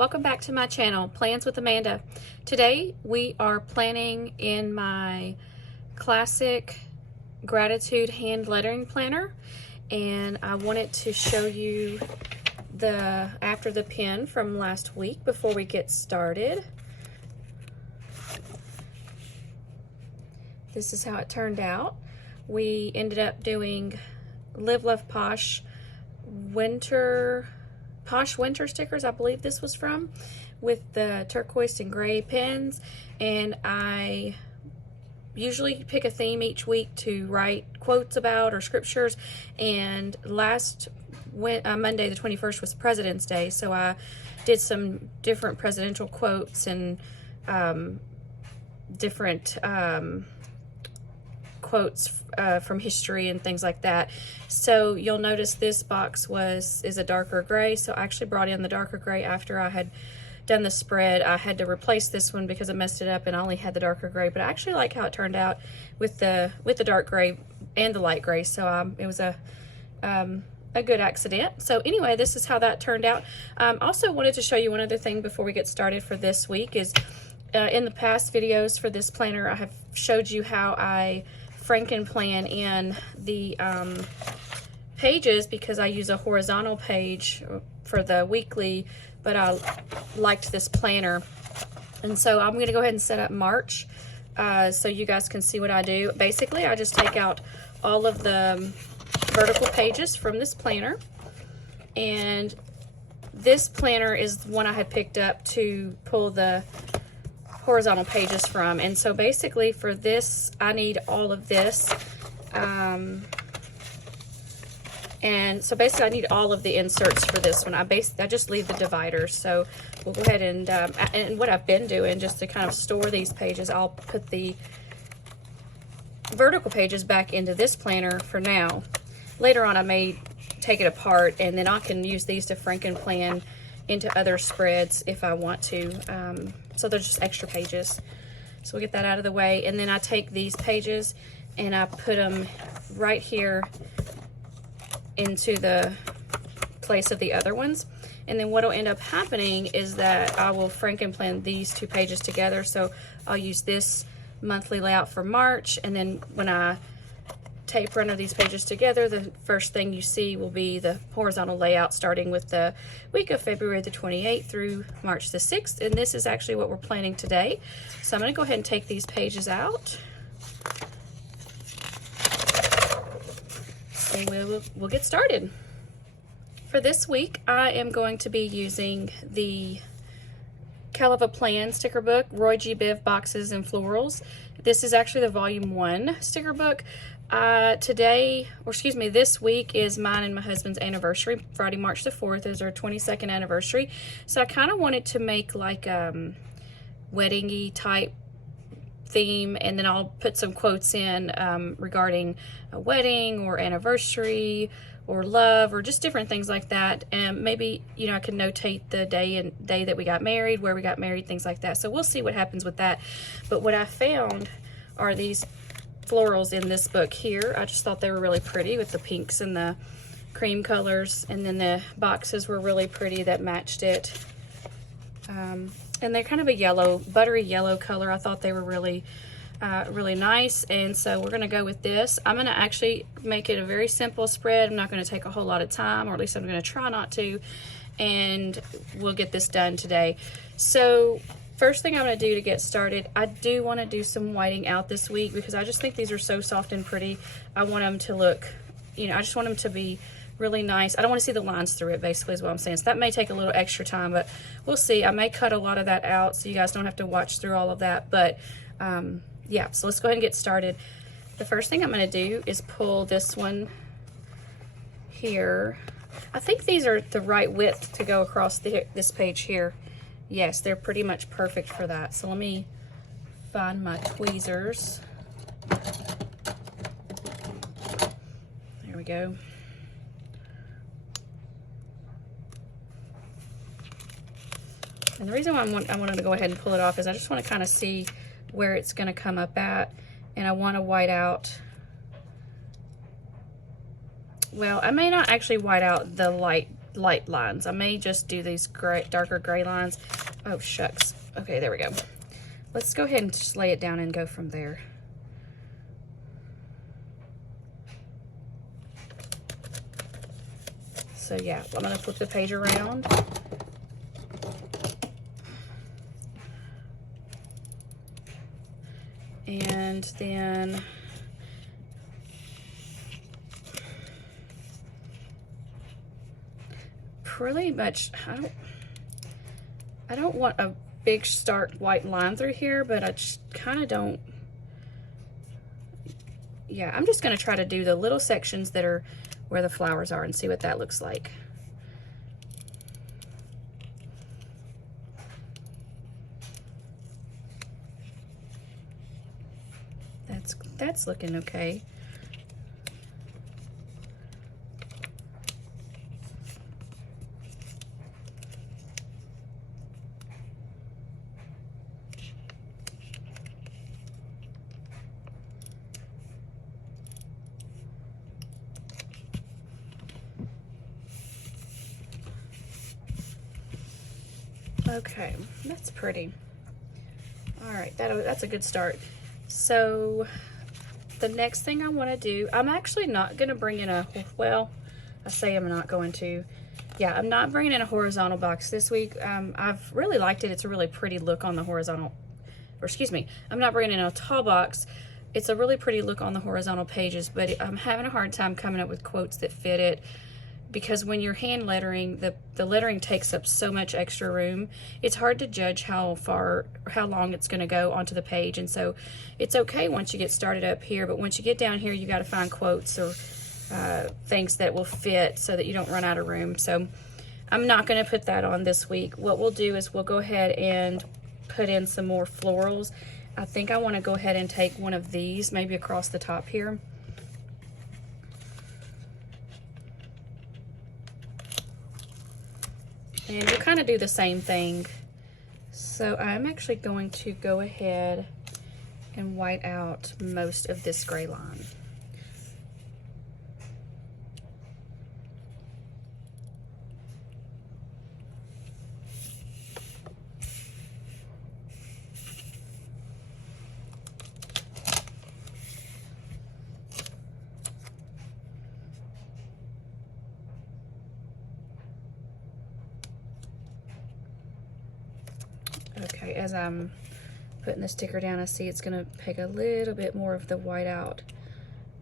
Welcome back to my channel, Plans with Amanda. Today we are planning in my classic gratitude hand lettering planner, and I wanted to show you the after the pen from last week before we get started. This is how it turned out. We ended up doing Live Love Posh winter stickers, I believe this was from, with the turquoise and gray pens, and I usually pick a theme each week to write quotes about or scriptures, and last Monday the 21st was President's Day, so I did some different presidential quotes and different quotes from history and things like that. So you'll notice this box is a darker gray, so I actually brought in the darker gray after I had done the spread. I had to replace this one because I messed it up and I only had the darker gray, but I actually like how it turned out with the dark gray and the light gray, so it was a good accident. So anyway, this is how that turned out. Also wanted to show you one other thing before we get started for this week is in the past videos for this planner I have showed you how I Franken-plan in the pages, because I use a horizontal page for the weekly, but I liked this planner, and so I'm going to go ahead and set up March so you guys can see what I do. Basically, I just take out all of the vertical pages from this planner, and this planner is one I had picked up to pull the horizontal pages from. And so basically for this I need all of this, and so basically I need all of the inserts for this one. I just leave the dividers. So we'll go ahead and what I've been doing just to kind of store these pages, I'll put the vertical pages back into this planner for now. Later on I may take it apart and then I can use these to Franken-plan into other spreads if I want to. So they're just extra pages. So we'll get that out of the way, and then I take these pages and I put them right here into the place of the other ones. And then what will end up happening is that I will Franken-plan these two pages together. So I'll use this monthly layout for March, and then when I tape runner these pages together, the first thing you see will be the horizontal layout starting with the week of February the 28th through March the 6th, and this is actually what we're planning today. So I'm going to go ahead and take these pages out, and we'll get started. For this week I am going to be using the Kell of a Plan sticker book, ROYGBIV Boxes and Florals. This is actually the Volume 1 sticker book. This week is mine and my husband's anniversary. Friday, March the 4th is our 22nd anniversary. So I kind of wanted to make like wedding-y type theme, and then I'll put some quotes in regarding a wedding or anniversary or love or just different things like that. And maybe, you know, I can notate the day that we got married, where we got married, things like that. So we'll see what happens with that. But what I found are these florals in this book here. I just thought they were really pretty with the pinks and the cream colors, and then the boxes were really pretty that matched it, and they're kind of a yellow, buttery yellow color. I thought they were really really nice, and so we're going to go with this. I'm going to actually make it a very simple spread. I'm not going to take a whole lot of time, or at least I'm going to try not to, and we'll get this done today. So first thing I'm going to do to get started, I do want to do some whiting out this week because I just think these are so soft and pretty. I want them to look, you know, I just want them to be really nice. I don't want to see the lines through it, basically is what I'm saying. So that may take a little extra time, but we'll see. I may cut a lot of that out so you guys don't have to watch through all of that. But yeah, so let's go ahead and get started. The first thing I'm going to do is pull this one here. I think these are the right width to go across this page here. Yes, they're pretty much perfect for that. So let me find my tweezers. There we go. And the reason why I wanted to go ahead and pull it off is I just want to kind of see where it's going to come up at, and I want to white out. Well, I may not actually white out the light light lines. I may just do these darker gray lines. Oh, shucks. Okay, there we go. Let's go ahead and just lay it down and go from there. So yeah, I'm gonna flip the page around. And then pretty much, I don't want a big stark white line through here, but I just kind of don't. Yeah, I'm just going to try to do the little sections that are where the flowers are and see what that looks like. That's looking okay. Okay, that's pretty. All right, that's a good start. So the next thing I want to do, I'm actually not going to bring in a, well, I say I'm not going to. Yeah, I'm not bringing in a horizontal box this week. I've really liked it. It's a really pretty look on the horizontal, or excuse me, I'm not bringing in a tall box. It's a really pretty look on the horizontal pages, but I'm having a hard time coming up with quotes that fit it. Because when you're hand lettering, the lettering takes up so much extra room. It's hard to judge how long it's gonna go onto the page. And so it's okay once you get started up here, but once you get down here, you gotta find quotes or things that will fit so that you don't run out of room. So I'm not gonna put that on this week. What we'll do is we'll go ahead and put in some more florals. I think I wanna go ahead and take one of these, maybe across the top here. And we'll kind of do the same thing. So I'm actually going to go ahead and white out most of this gray line. Okay, as I'm putting the sticker down, I see it's going to take a little bit more of the white out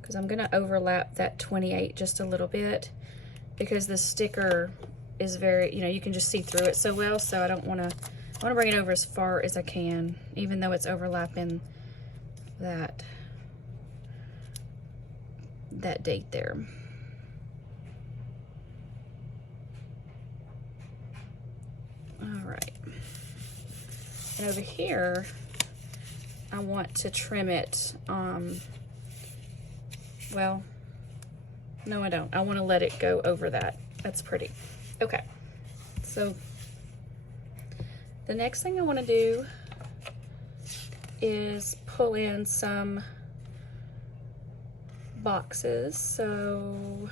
because I'm going to overlap that 28 just a little bit because the sticker is very, you can just see through it so well. So I want to bring it over as far as I can, even though it's overlapping that date there. All right. And over here, I want to trim it, well, no I don't. I want to let it go over that. That's pretty. Okay, so the next thing I want to do is pull in some boxes. So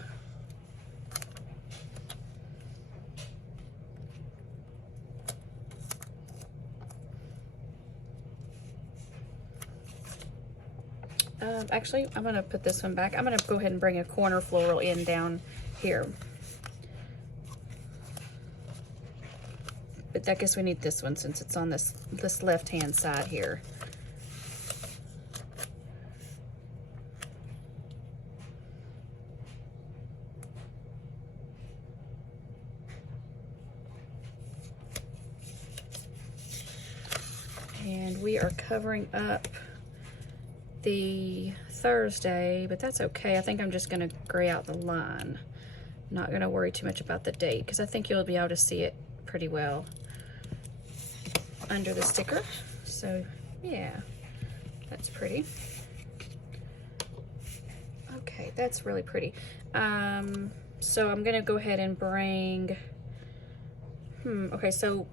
actually, I'm going to put this one back. I'm going to go ahead and bring a corner floral in down here. But I guess we need this one since it's on this left-hand side here. And we are covering up the Thursday, but that's okay. I think I'm just going to gray out the line. I'm not going to worry too much about the date because I think you'll be able to see it pretty well under the sticker. So yeah, that's pretty. Okay, that's really pretty. So I'm going to go ahead and bring, okay, so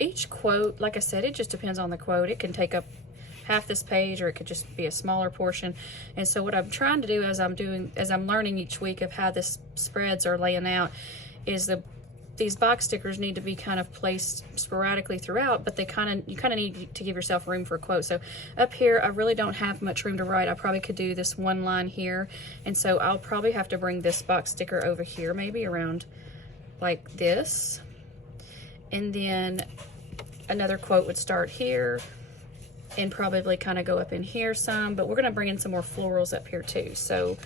each quote, like I said, it just depends on the quote. It can take up half this page or it could just be a smaller portion. And so what I'm trying to do as I'm learning each week of how this spreads are laying out is these box stickers need to be kind of placed sporadically throughout, but you kind of need to give yourself room for a quote. So up here, I really don't have much room to write. I probably could do this one line here, and so I'll probably have to bring this box sticker over here, maybe around like this, and then another quote would start here and probably kind of go up in here some, but we're going to bring in some more florals up here too. So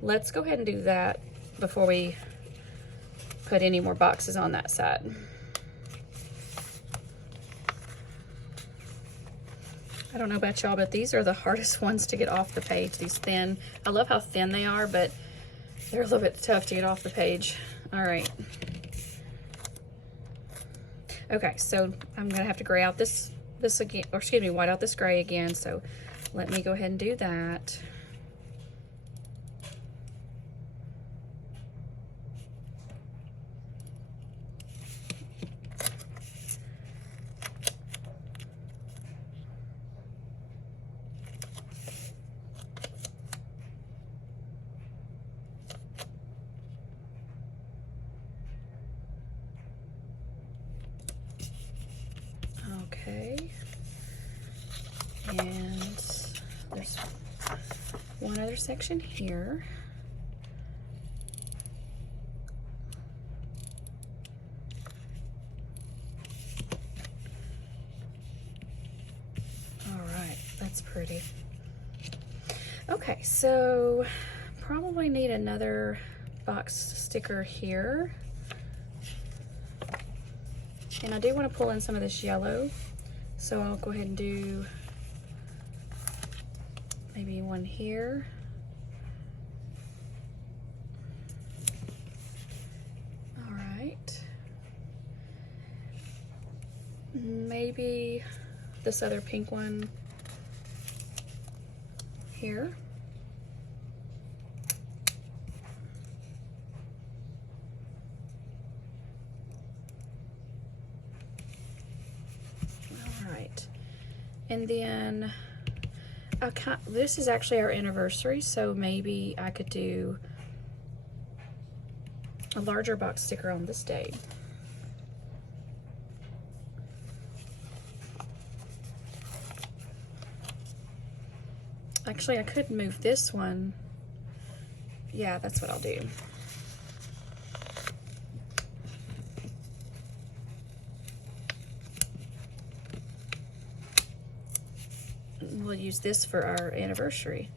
let's go ahead and do that before we put any more boxes on that side. I don't know about y'all, but these are the hardest ones to get off the page, these thin. I love how thin they are, but they're a little bit tough to get off the page. All right. Okay, so I'm gonna have to gray out this again, or excuse me, white out this gray again. So let me go ahead and do that. Okay, and there's one other section here. All right, that's pretty. Okay, so probably need another box sticker here. And I do want to pull in some of this yellow, so I'll go ahead and do maybe one here. All right. Maybe this other pink one here. And then this is actually our anniversary, so maybe I could do a larger box sticker on this date. Actually, I could move this one. Yeah, that's what I'll do. We'll use this for our anniversary.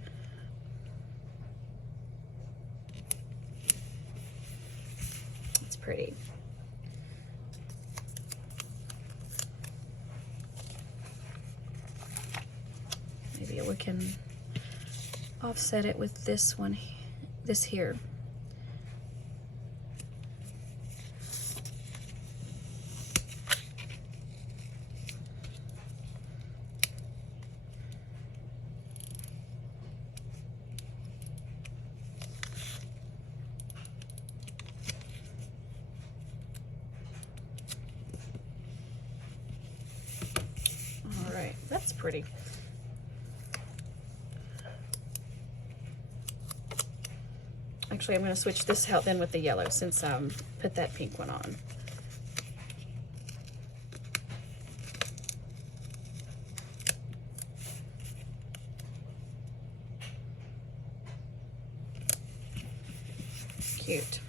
It's pretty. Maybe we can offset it with this one, this here. That's pretty. Actually, I'm going to switch this out then with the yellow since I put that pink one on. Cute.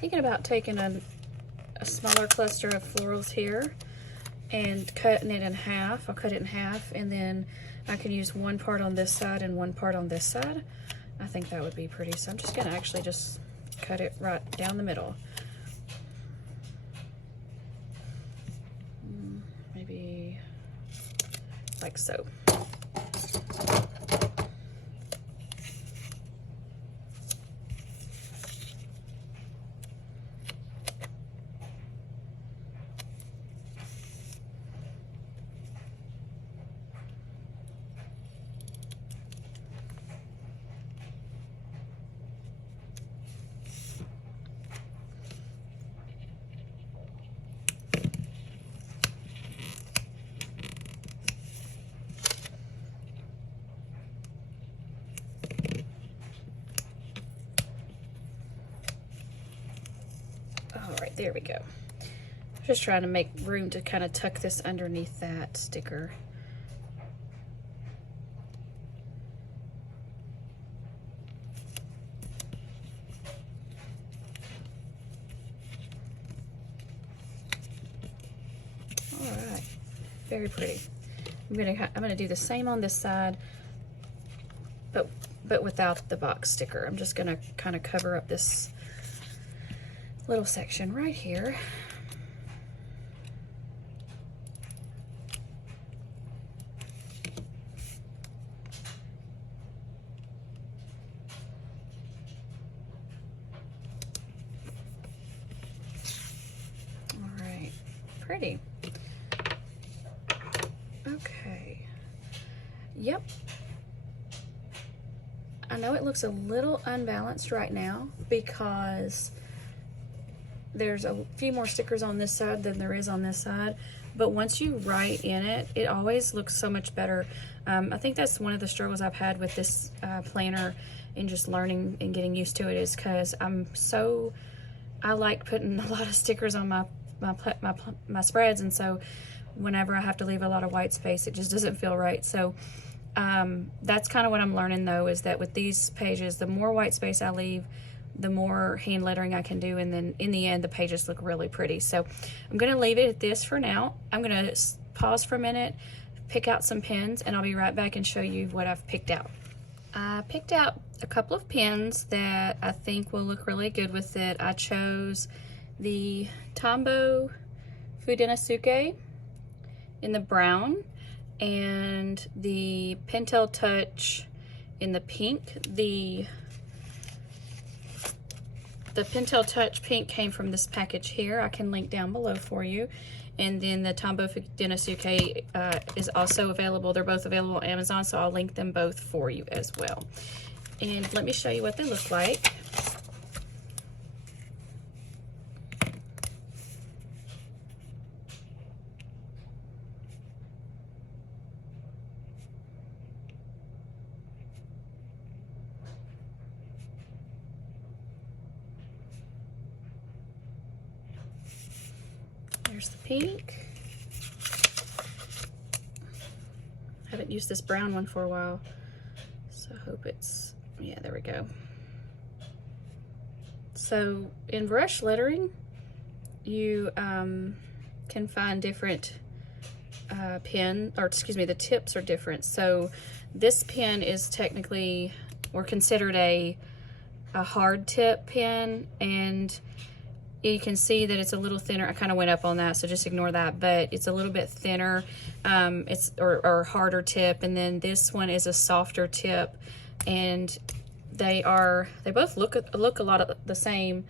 Thinking about taking a smaller cluster of florals here and cutting it in half. I'll cut it in half, and then I can use one part on this side and one part on this side. I think that would be pretty. So I'm just gonna actually just cut it right down the middle. Maybe like so. There we go. Just trying to make room to kind of tuck this underneath that sticker. All right, very pretty. I'm gonna do the same on this side, but without the box sticker. I'm just gonna kind of cover up this little section right here. All right, pretty. Okay. Yep. I know it looks a little unbalanced right now because there's a few more stickers on this side than there is on this side, but once you write in it, it always looks so much better. I think that's one of the struggles I've had with this planner and just learning and getting used to it, is because I like putting a lot of stickers on my spreads, and so whenever I have to leave a lot of white space, it just doesn't feel right. So that's kind of what I'm learning, though, is that with these pages, the more white space I leave, the more hand lettering I can do, and then in the end the pages look really pretty. So I'm going to leave it at this for now. I'm going to pause for a minute, pick out some pens, and I'll be right back and show you what I've picked out. I picked out a couple of pens that I think will look really good with it. I chose the Tombow Fudenosuke in the brown and the Pentel Touch in the pink. The Pentel Touch pink came from this package here. I can link down below for you. And then the Tombow Fudenosuke is also available. They're both available on Amazon, so I'll link them both for you as well. And let me show you what they look like. There's the pink. I haven't used this brown one for a while, so I hope it's, yeah, there we go. So in brush lettering, you can find different the tips are different. So this pen is technically, or considered a hard tip pen, and you can see that it's a little thinner. I kind of went up on that, so just ignore that, but it's a little bit thinner, or harder tip. And then this one is a softer tip, and they both look a lot of the same,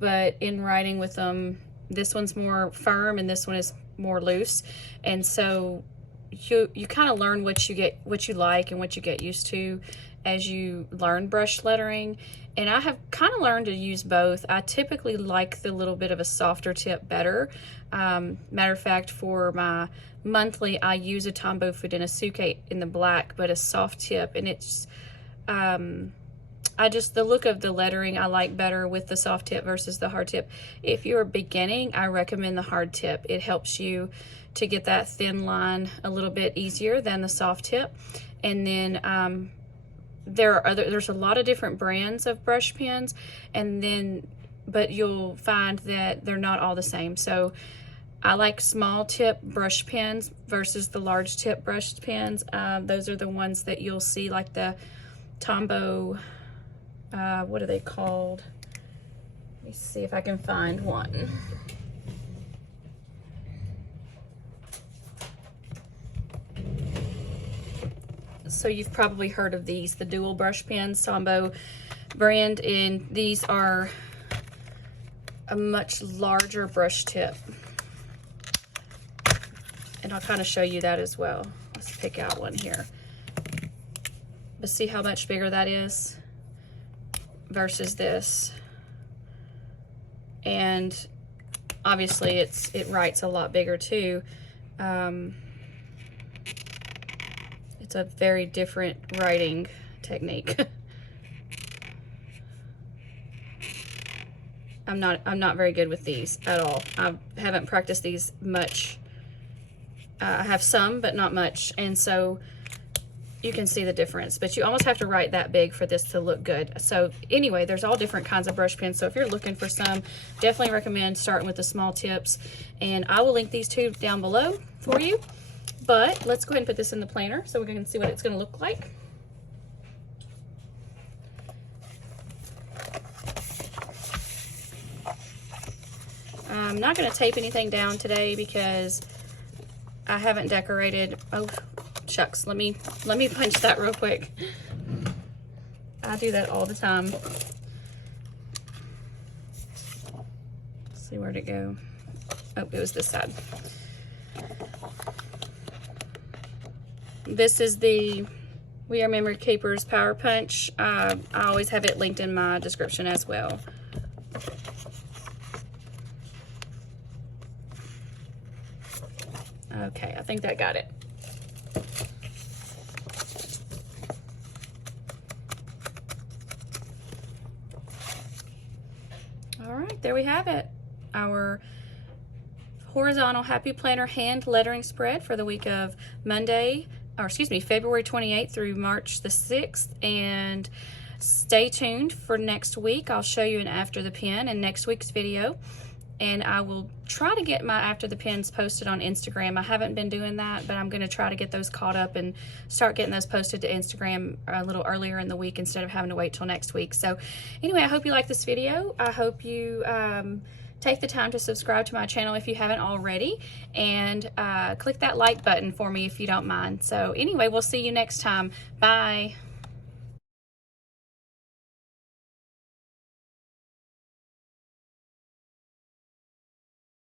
but in writing with them, this one's more firm and this one is more loose. And so you kind of learn what you like and what you get used to as you learn brush lettering. And I have kind of learned to use both. I typically like the little bit of a softer tip better. Matter of fact, for my monthly, I use a Tombow Fudenosuke in the black, but a soft tip, and it's the look of the lettering I like better with the soft tip versus the hard tip. If you're beginning, I recommend the hard tip. It helps you to get that thin line a little bit easier than the soft tip. And then there's a lot of different brands of brush pens, but you'll find that they're not all the same. So I like small tip brush pens versus the large tip brush pens. Those are the ones that you'll see, like the Tombow, what are they called? Let me see if I can find one. So you've probably heard of these, the dual brush pens, Tombow brand, and these are a much larger brush tip. And I'll kind of show you that as well. Let's pick out one here. But see how much bigger that is versus this. And obviously it writes a lot bigger too. It's a very different writing technique. I'm not very good with these at all. I haven't practiced these much. I have some, but not much, and so you can see the difference, but you almost have to write that big for this to look good. So anyway, there's all different kinds of brush pens, so if you're looking for some, definitely recommend starting with the small tips, and I will link these two down below for you. But let's go ahead and put this in the planner so we can see what it's going to look like. I'm not going to tape anything down today because I haven't decorated. Oh shucks, let me punch that real quick. I do that all the time. Let's see, where'd it go? Oh, it was this side. This is the We Are Memory Keepers Power Punch. I always have it linked in my description as well. Okay, I think that got it. All right, there we have it. Our horizontal Happy Planner hand lettering spread for the week of February 28th through March the 6th. And stay tuned for next week. I'll show you an after the pen in next week's video. And I will try to get my after the pens posted on Instagram. I haven't been doing that, but I'm going to try to get those caught up and start getting those posted to Instagram a little earlier in the week instead of having to wait till next week. So anyway, I hope you like this video. I hope you take the time to subscribe to my channel if you haven't already, and click that like button for me if you don't mind. So anyway, we'll see you next time. Bye.